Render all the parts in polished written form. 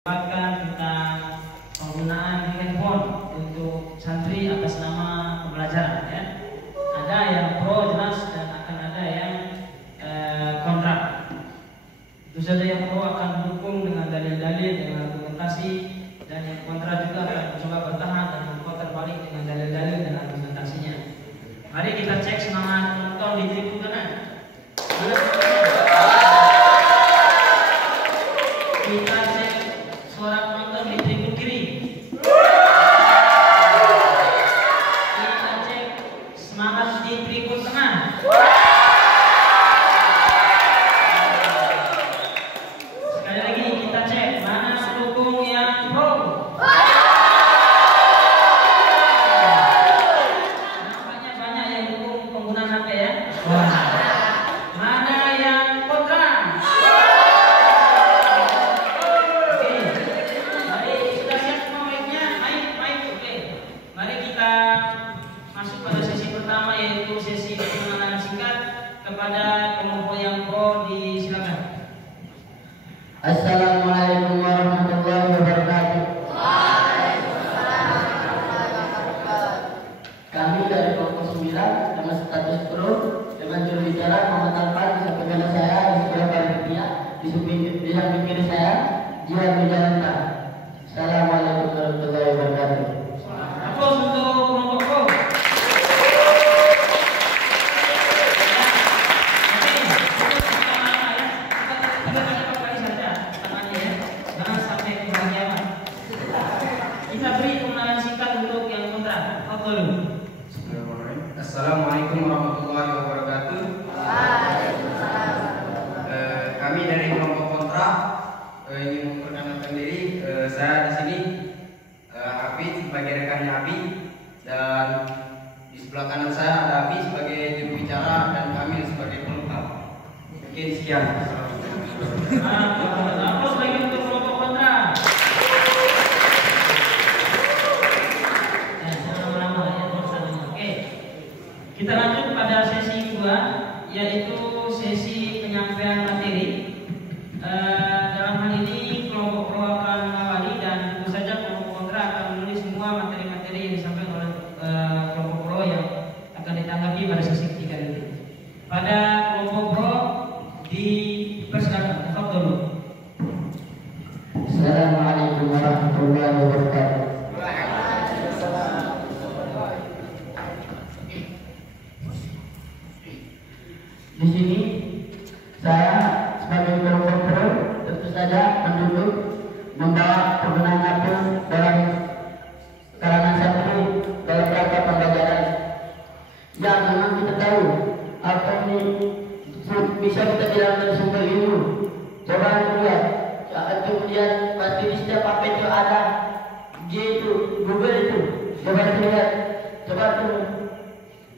tentang penggunaan handphone untuk santri atas nama pembelajaran, ya. Ada yang pro jelas dan akan ada yang kontra. Tentu saja yang pro akan mendukung dengan dalil-dalil, dengan argumentasi, dan yang kontra juga akan mencoba bertahan dan memputar balik dengan dalil-dalil dan argumentasinya. Mari kita cek semangat penonton di tribun kanan. Kita cek suara penonton di tribun kiri. Kita cek semangat di tribun tengah. Sekali lagi kita cek mana pendukung yang pro. Nampaknya banyak yang dukung penggunaan HP, ya. Mana yang kontra? Oke. Mari sudah siap semua mic-nya? Mic. Oke. Mari kita masuk pada sesi pertama, yaitu sesi pengenalan singkat kepada kelompok yang pro. Silakan. Assalamualaikum warahmatullahi wabarakatuh. Kami dari kelompok 9 dengan status pro dengan juru bicara Muhammad Alfan di samping saya di sebelah kanan di samping kiri saya Jihan Wijalanta. Assalamualaikum warahmatullahi wabarakatuh. Aplaus untuk kelompok pro. Kita beri kemenangan singkat untuk yang kontra. Assalamualaikum warahmatullahi wabarakatuh. Kami dari kelompok kontra ingin memperkenalkan diri. Saya di sini Abi sebagai rekannya Abi, dan di sebelah kanan saya ada Abi sebagai juru bicara dan Kamil sebagai pelengkap. Mungkin sekian. Aplaus lagi untuk kelompok kontra. Oke, kita lanjut pada sesi kedua, yaitu sesi penyampaian materi. Dalam hal ini kelompok pro akan mengawali, dan tentu saja kelompok kontra akan menulis semua materi-materi yang disampaikan oleh kelompok pro yang akan ditanggapi pada sesi ketiga ini. Pada kelompok pro dipersilakan, stop dulu. Assalamualaikum warahmatullahi wabarakatuh. Di sini saya sebagai kelompok pro tentu saja menduduk membawa kemenangan itu dalam kalangan santri dalam rangka pembelajaran. Ya, memang kita tahu apa ini bisa kita bilang dari sumber ilmu. Coba lihat, antum lihat pasti di setiap apa itu ada G itu, Google itu. Coba lihat, coba tuh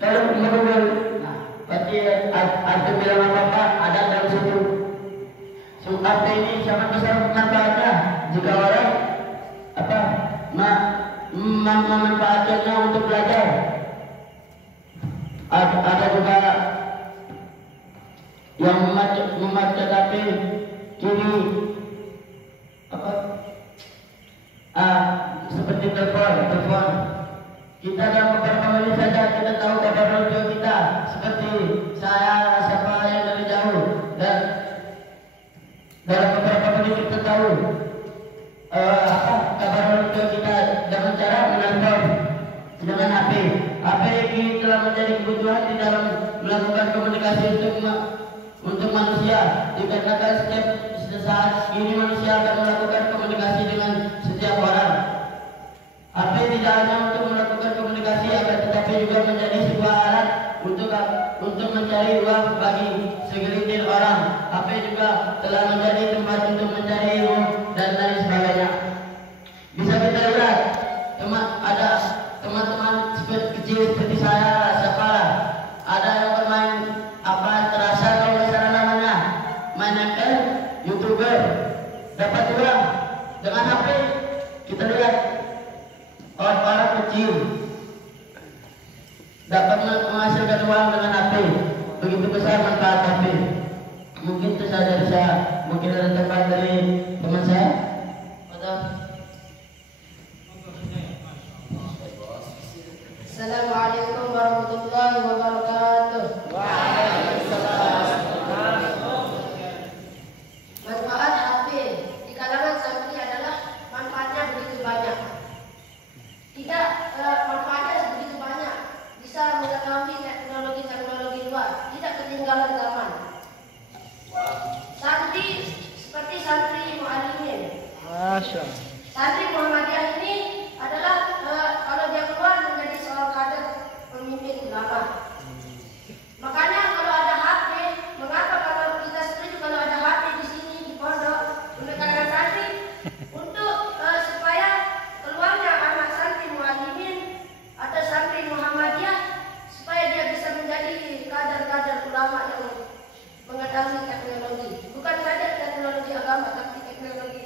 kalau Google, pasti antum bilang apa ada dalam situ. Apa ini sangat besar manfaatnya jika orang memanfaatkannya untuk belajar. Ada juga yang membaca HP kiri seperti telepon. Kita dalam beberapa menit saja kita tahu kabar radio kita, seperti saya siapa yang dari jauh, dan dalam beberapa menit kita tahu kabar radio kita dengan cara menelpon dengan HP. HP ini telah menjadi kebutuhan di dalam melakukan komunikasi untuk manusia, dikarenakan setiap saat ini manusia akan melakukan komunikasi dengan setiap orang. HP tidak hanya untuk melakukan komunikasi, akan tetapi juga menjadi sebuah alat untuk mencari uang bagi segelintir orang. HP juga telah menjadi tempat untuk mencari ilmu dan lain sebagainya. Bisa kita lihat, ada teman-teman kecil seperti saya, siapa ada yang bermain terasa kalau nggak salah namanya, main ML, YouTuber, dapat uang dengan HP. Kita lihat orang kecil dapat menghasilkan uang dengan HP. Begitu besar manfaat HP. Mungkin itu saja dari saya. Mungkin ada tambahan dari teman saya. Santri Muhammadiyah ini adalah kalau dia keluar menjadi seorang kader pemimpin ulama. Makanya kalau ada HP, mengapa kalau kita setuju kalau ada HP di sini di pondok untuk kalangan santri untuk supaya keluarnya anak santri muallimin atau santri Muhammadiyah supaya dia bisa menjadi kader-kader ulama yang mengetahui teknologi, bukan saja teknologi agama tapi teknologi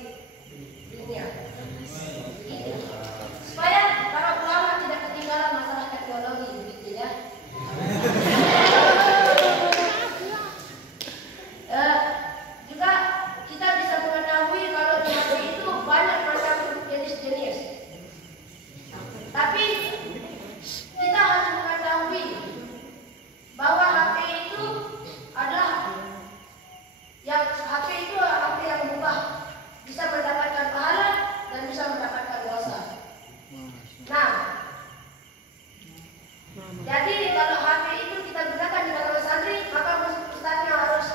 dunia. Supaya para ulama tidak ketinggalan masalah teknologi, begitu ya. Juga kita bisa mengetahui kalau di HP itu banyak macam jenis-jenis. Tapi kita harus mengetahui bahwa HP itu adalah HP itu HP yang mubah, bisa mendapatkan pahala dan bisa mendapatkan dosa. Nah, jadi kalau HP itu kita gunakan di kalangan santri, maka ustaznya harus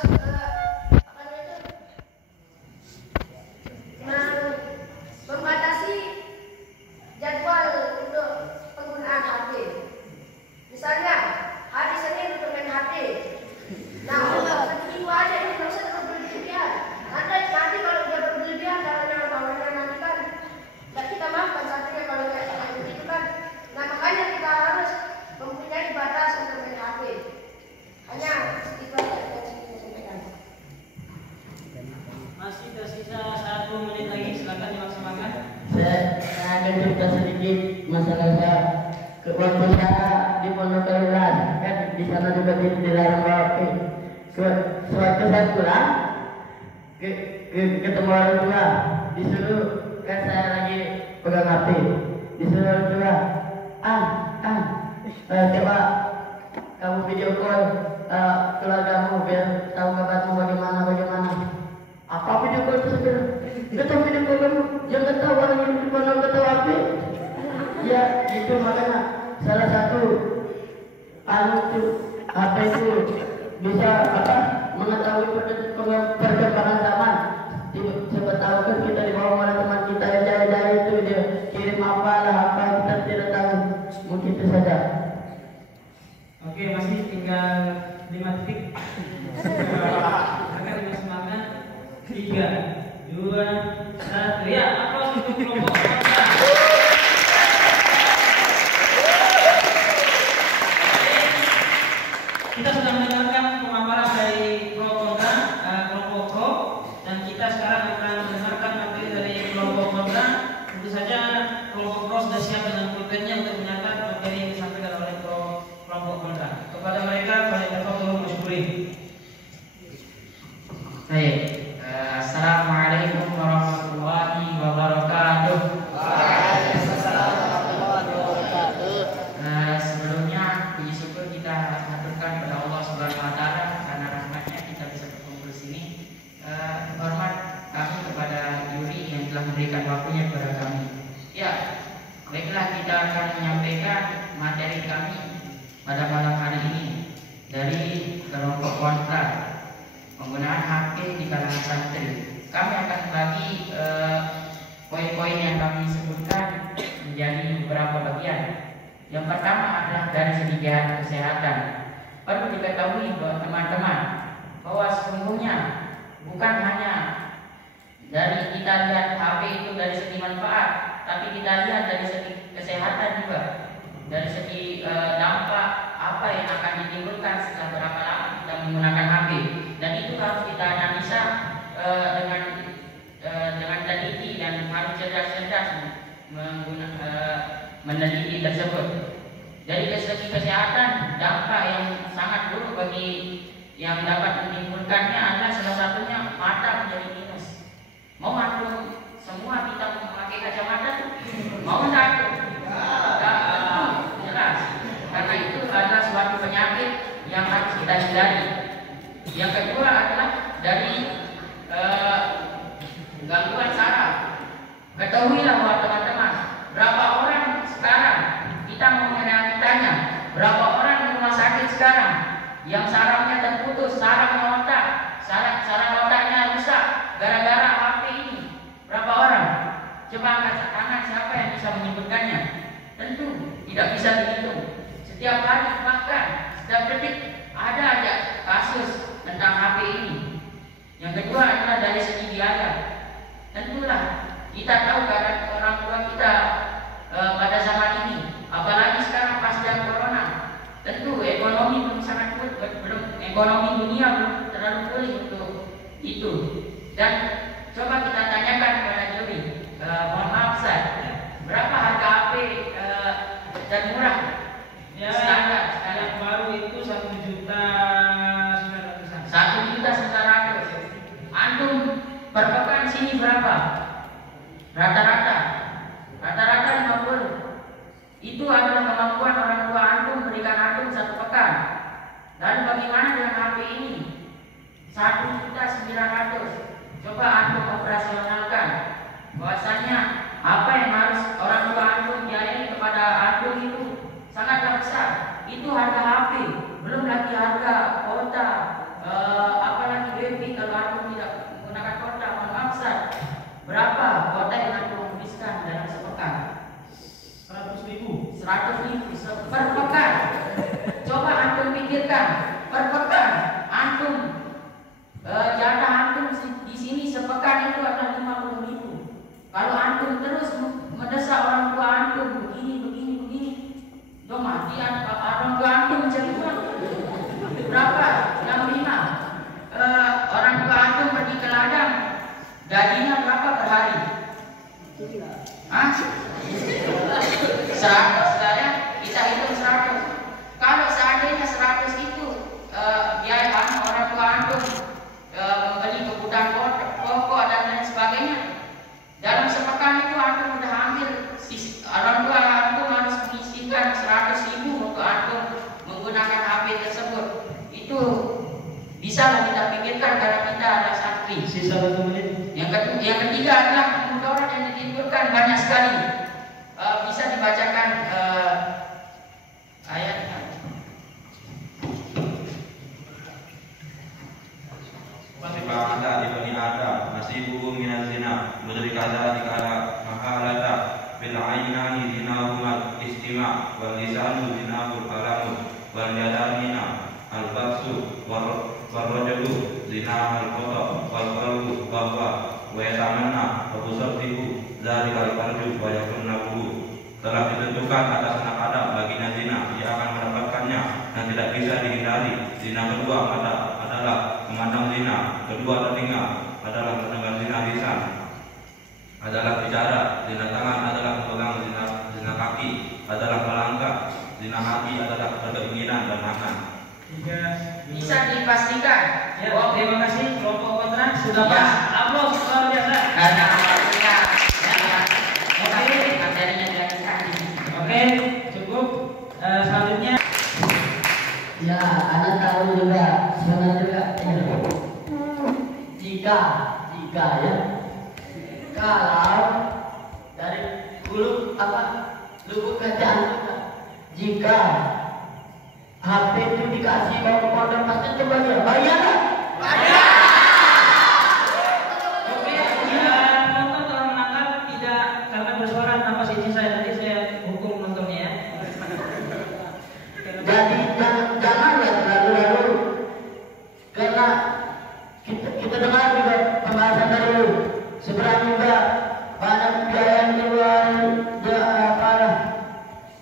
membatasi jadwal untuk penggunaan HP. Misalnya hari Senin untuk main HP. Nah, seminggu aja ini nggak usah terlalu berlebihan. Nanti kalau dia berlebihan caranya bawahnya nanti kan nggak kita maafkan santrinya kalau kayak begitu kan. Nah makanya kita harus mempunyai batas untuk main HP. Hanya itu aja yang saya sampaikan. Masih tersisa 1 menit lagi, silakan dimaksimalkan. Saya akan cerita sedikit masalah saya. Waktu saya di Pondok Kalilan, kan di sana juga dilarang bawa HP. Suatu saat pulang, ketemu orang tua, disuruh, kan saya lagi pegang HP, disuruh orang tua, coba kamu video call keluargamu biar tahu kabarmu bagaimana. Apa video call tersebut? Kita video call kamu, jangan tahu orang yang di mana tahu HP. Ya itu makanya salah satu HP itu bisa mengetahui perkembangan zaman. Siapa tahu kan kita dibawa oleh teman kita yang jauh-jauh itu dia kirim apa kita tidak tahu. Mungkin itu saja. Oke, masih tinggal 5 detik. Akan dimaksimalkan 3, 2, 1. Ya, aplaus untuk kelompok kontra. Kita sudah mendengarkan pemaparan dari kelompok kontra, kelompok pro, dan kita sekarang akan mendengarkan materi dari kelompok kontra. Tentu saja kelompok pro sudah siap dengan pulpennya untuk mendengarkan materi yang disampaikan oleh kelompok kontra. Kepada mereka, tolong bersyukur. Baik, assalamualaikum warahmatullahi wabarakatuh. Waalaikumsalam warahmatullahi wabarakatuh. Sebelumnya puji syukur kita haturkan kepada Allah Subhanahu Wa Taala karena rahmatnya kita bisa berkumpul di sini. Hormat kami kepada Yuri yang telah memberikan waktunya kepada kami. Ya, baiklah kita akan menyampaikan materi kami pada malam hari ini dari kelompok kontra penggunaan HP di kalangan santri. Kami akan bagi poin-poin yang kami sebutkan menjadi beberapa bagian. Yang pertama adalah dari segi kesehatan. Perlu diketahui bahwa teman-teman bahwa sesungguhnya bukan hanya dari kita lihat HP itu dari segi manfaat, tapi kita lihat dari segi kesehatan juga, dari segi dampak apa yang akan ditimbulkan setelah berapa lama kita menggunakan HP. Dan itu harus kita analisa dengan teliti dan harus cerdas-cerdas meneliti tersebut. Dari segi kesehatan, dampak yang sangat buruk bagi yang dapat menimbulkannya adalah salah satunya mata menjadi minus. Mau antum semua kita memakai kacamata? Mau enggak? Jelas. Karena itu adalah suatu penyakit yang harus kita hindari. Yang kedua adalah dari gangguan saraf. Ketahuilah bahwa teman-teman, berapa orang sekarang kita mengenalinya, berapa orang di rumah sakit sekarang yang sarafnya terputus, sarafnya otak, saraf otaknya rusak gara-gara HP ini. Berapa orang? Coba angkat tangan siapa yang bisa menyebutkannya? Tentu tidak bisa dihitung. Setiap hari bahkan setiap detik ada aja kasus tentang HP ini. Yang kedua adalah dari segi biaya. Tentulah kita tahu karena orang tua kita pada zaman ini, apalagi sekarang pasca corona, tentu ekonomi belum sangat ekonomi dunia belum terlalu pulih untuk itu. Dan coba kita tanyakan kepada juri, mohon maaf berapa harga HP dan murah? Ya, Standar. yang baru itu 1.900.000. 1.900.000. Antum per pekan sini berapa? Rata-rata 50. Itu adalah kemampuan orang tua antum berikan antum satu pekan. Lalu bagaimana dengan HP ini? 1.900.000. Coba antum operasionalkan. Bahwasanya apa yang harus orang tua antum biayai kepada antum itu sangatlah besar. Itu harga HP, belum lagi harga kuota, apalagi wifi kalau antum tidak menggunakan kuota. Mohon maaf berapa kuota yang antum habiskan dalam sepekan? 100.000. 100.000 per pekan. Coba antum pikirkan, per pekan antum jatah antum di sini sepekan itu adalah 50.000. Kalau antum terus mendesak orang tua antum begini, dong mati orang tua antum mencari uang. Berapa? 65. Orang tua antum pergi ke ladang, gajinya berapa per hari? 100 saya kita hitung 100. Kalau seandainya 100 itu biaya orang tua antum membeli kebutuhan pokok dan lain sebagainya, dalam sepekan itu antum sudah ambil orang tua antum harus menyisihkan 100.000 untuk antum menggunakan HP tersebut. Itu bisa kita pikirkan karena kita ada santri. Sisa 1 menit. Yang ketiga adalah mudarat yang ditimbulkan banyak sekali. Bisa dibacakan ayatnya. Ada di Bani Adam nasibuhu minaz zina mudrik ada di kala mahalata bil ainani zinahuma istima wal lisanu zinahul kalamu wal yadamina al baksu wal rajulu zinah al qata wal qalbu bahwa wa yatamanna wa tusabbihu zalikal farju wa yakunna telah ditentukan atas anak Adam baginya zina, ia akan mendapatkannya dan tidak bisa dihindari. Zina kedua adalah memandang zina, kedua telinga adalah mendengar zina lisan, adalah bicara, zina tangan adalah memegang zina kaki, adalah melangkah, zina hati adalah berkeinginan dan makan. Bisa dipastikan. Ya, terima kasih kelompok kontra sudah Ya. pas. Aplaus luar biasa. Karena kita materinya dari tadi. Oke, cukup. Selanjutnya Ya, Anda tahu juga sebenarnya jika ya kalau dari hulu lubuk kerjaan jika HP itu dikasih bawa ke pondok pasti coba dia bayar nggak? oke, yang nonton tolong menangkap tidak karena bersuara tanpa izin saya, nanti saya hukum nontonnya ya. Jadi jangan ya terlalu karena kita dengar juga pembahasan dari seberang juga banyak biaya yang keluar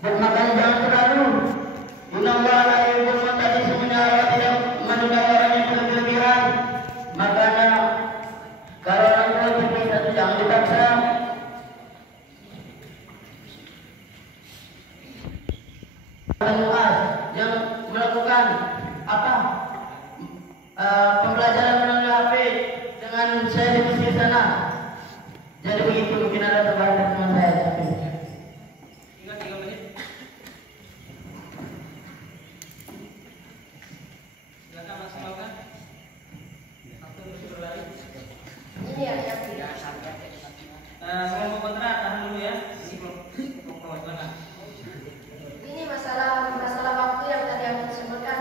makanya jangan terlalu innallaha la yuhibbul mu'tadin tidak menunda orang yang berlebihan. Makanya kalau orang tua berpisah itu jangan dipaksa. Yang melakukan pembelajaran melalui HP dengan saya di sana. Jadi begitu, mungkin ada tambahan teman saya. Tinggal 3 menit. Silakan maksimalkan. Waktu mesti berlari. Ini yang Kelompok kontra tahan dulu ya. Ini kelompok kontra. ini masalah waktu yang tadi aku sebutkan.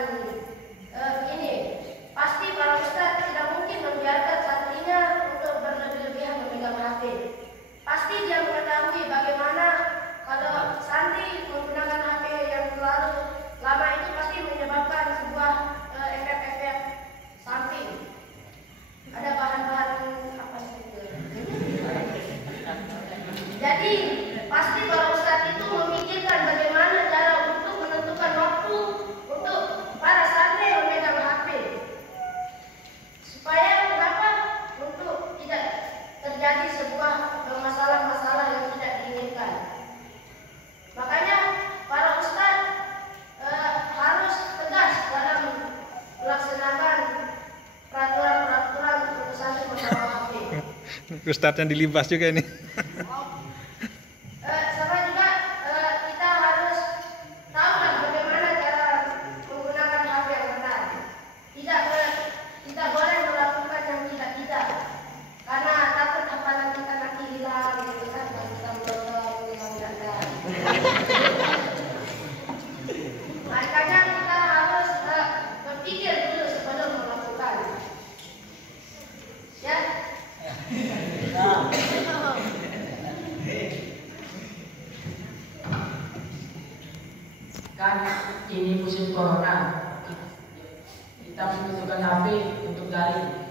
Ini pasti para ustadz tidak mungkin membiarkan santrinya untuk berlebihan memegang HP. Pasti dia Jadi pasti para ustadz itu memikirkan bagaimana cara untuk menentukan waktu untuk para santri yang memegang HP, supaya kenapa? Untuk tidak terjadi sebuah masalah-masalah yang tidak diinginkan. Makanya para ustadz harus tegas dalam melaksanakan peraturan-peraturan untuk santri membawa HP. Ustadz yang dilibas juga ini. Sama juga kita harus tahu lah bagaimana cara menggunakan HP yang benar. Tidak boleh melakukan yang tidak, karena takut hafalan kita nanti hilang, gitu kan? Kalau kita berdoa yang tidak. Makanya kita harus berpikir dulu sebelum melakukan. Ya. Kan ini musim corona, kita membutuhkan HP untuk daring.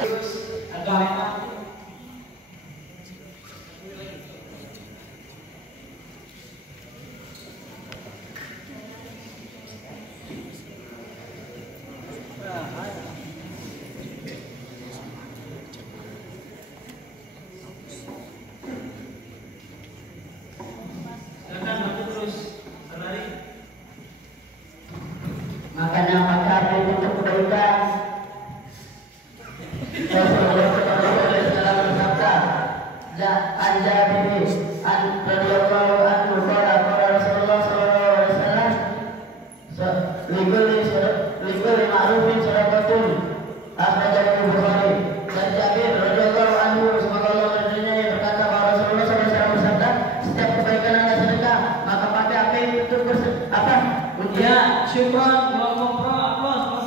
Terus agama. Makanya pakai HP untuk kebaikan. Rasulullah SAW bersabda, Anja bin radhiyallahu anhu qala Rasulullah SAW likulli ma'rufin sadaqatun akhrajahu Bukhari. Dan Jabir radhiyallahu anhu semoga Allah meridhoinya yang berkata bahwa Rasulullah SAW bersabda, setiap kebaikan ada sedekah, maka pakai HP untuk apa? Ya, syukran, kelompok pro, aplaus.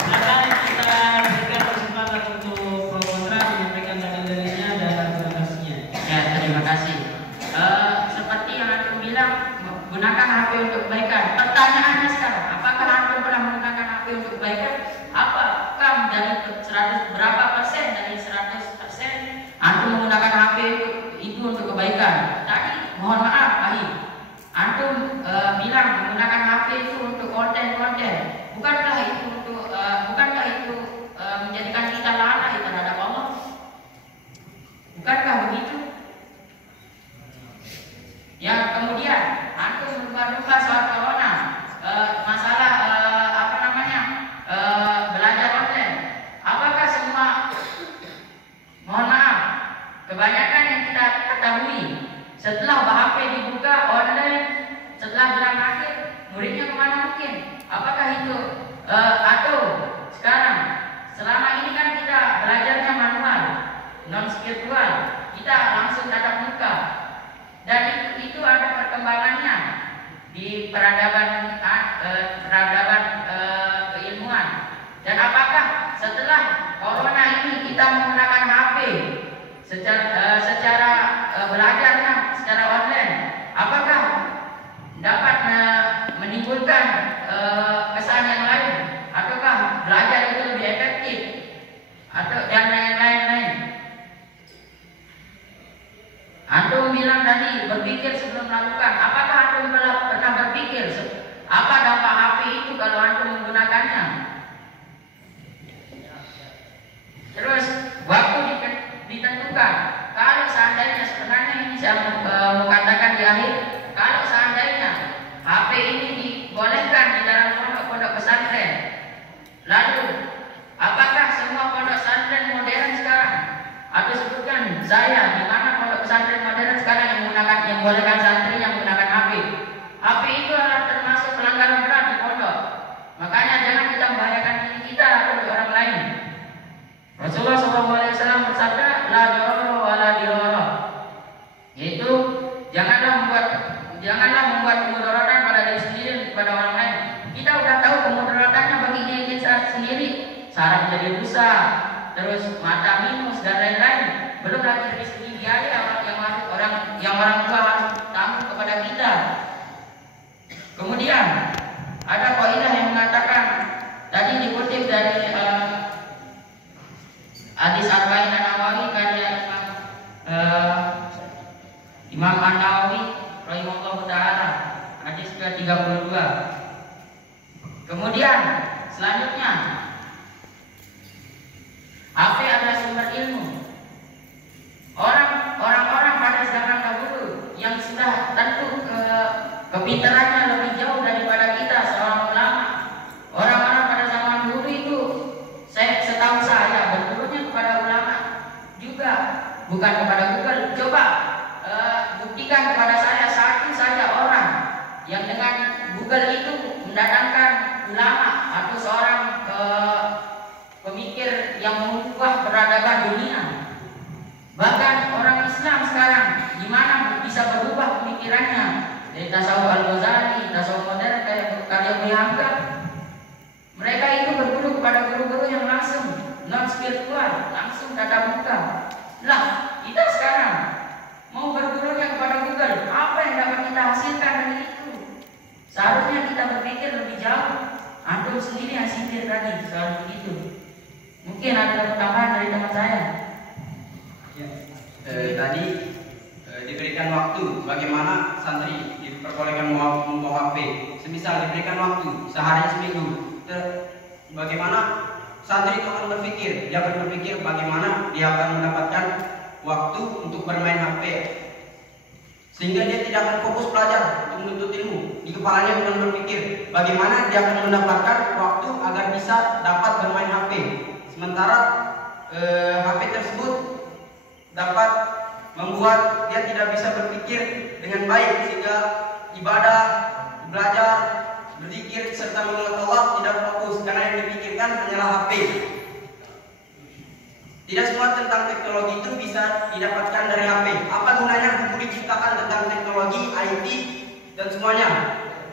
Sekarang kita berikan kesempatan untuk pro kontra menyampaikan dalil-dalilnya dan argumentasinya. Ya, terima kasih. Seperti yang antum bilang, gunakan HP untuk kebaikan. Pertanyaannya sekarang, apakah antum pernah menggunakan HP untuk kebaikan? Apakah dari 100 berapa persen dari 100% antum menggunakan HP itu untuk kebaikan? Tadi mohon maaf, Ahli, antum bilang menggunakan HP itu untuk konten-konten. Bukankah itu menjadikan kita lalai terhadap Allah? Bukankah begitu? Yang kemudian antum berubah-ubah soal corona, masalah belajar online. Apakah semua, mohon maaf, kebanyakan yang kita ketahui setelah HP dibuka online, setelah bulan akhir, muridnya kemana mungkin? Apakah itu atau sekarang selama ini kan kita belajarnya manual, non spiritual, kita langsung tatap muka. Dan itu ada perkembangannya di peradaban keilmuan. Dan apakah setelah corona ini kita menggunakan HP secara belajarnya secara online, apakah dapat menimbulkan kesan yang lain, ataukah belajar itu lebih efektif, atau dan lain-lain? Antum bilang tadi berpikir sebelum melakukan. Apakah antum pernah berpikir apa dampak HP itu kalau antum menggunakannya? Terus waktu ditentukan. Kalau seandainya, sebenarnya ini saya mau katakan di akhir, kalau seandainya HP ini dibolehkan di dalam pondok-pondok pesantren, lalu apakah semua pondok pesantren modern sekarang, atau sebutkan saya di mana pondok pesantren modern sekarang yang membolehkan santri yang menggunakan HP? HP itu adalah termasuk pelanggaran berat di pondok. Makanya jangan kita membahayakan diri kita atau orang lain. Rasulullah SAW bersabda, la dororo wa la diroro, yaitu janganlah membuat kemudaratan pada diri sendiri dan kepada orang lain. Kita udah tahu kemudaratannya bagi diri kita sendiri, saraf jadi rusak, terus mata minus dan lain-lain. Belum lagi dari segi biaya yang orang tua harus tanggung kepada kita. Kemudian ada kaidah yang mengatakan, tadi dikutip dari hadis Arba'in An-Nawawi karya Imam An-Nawawi rahimahullah taala, hadis ke-32. Kemudian selanjutnya, HP adalah sumber ilmu. Orang-orang pada zaman dahulu yang sudah tentu kepintarannya lebih jauh daripada kita seorang ulama. Orang-orang pada zaman dulu itu, setahu saya, bergurunya kepada ulama juga, bukan kepada Google. Coba buktikan kepada saya satu saja orang yang dengan Google itu mendatangkan ulama atau seorang pemikir yang mengubah peradaban dunia. Bahkan orang Islam sekarang gimana bisa berubah pemikirannya dari tasawuf Al-Ghazali, tasawuf modern kayak karya Muhammad. Mereka itu berguru kepada guru-guru yang langsung non spiritual, langsung tatap muka. Nah, kita sekarang mau bergurunya kepada Google, apa yang dapat kita hasilkan dari itu? Seharusnya kita berpikir lebih jauh. Antum sendiri yang sindir tadi soal begitu. Mungkin ada tambahan dari teman saya. Ya. Tadi diberikan waktu bagaimana santri diperbolehkan membawa HP. Semisal diberikan waktu sehari seminggu, bagaimana santri itu akan berpikir. Dia akan berpikir bagaimana dia akan mendapatkan waktu untuk bermain HP, sehingga dia tidak akan fokus belajar untuk menuntut ilmu. Di kepalanya bukan berpikir bagaimana dia akan mendapatkan waktu agar bisa dapat bermain HP. Sementara HP tersebut dapat membuat dia tidak bisa berpikir dengan baik, sehingga ibadah, belajar, berzikir serta mengingat Allah tidak fokus karena yang dipikirkan hanyalah HP. Tidak semua tentang teknologi itu bisa didapatkan dari HP. Apa gunanya buku diciptakan tentang teknologi, IT, dan semuanya?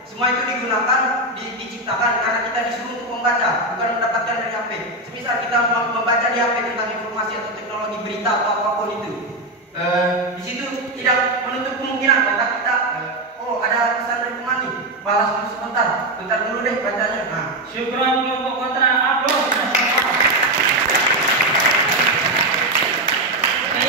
Semua itu digunakan, diciptakan karena kita disuruh untuk membaca, bukan mendapatkan dari HP. Semisal kita membaca di HP tentang informasi atau teknologi, berita atau apapun itu, di situ tidak menutup kemungkinan maka kita, oh ada pesan dari teman nih, balas dulu sebentar dulu deh bacanya. Nah, Syukran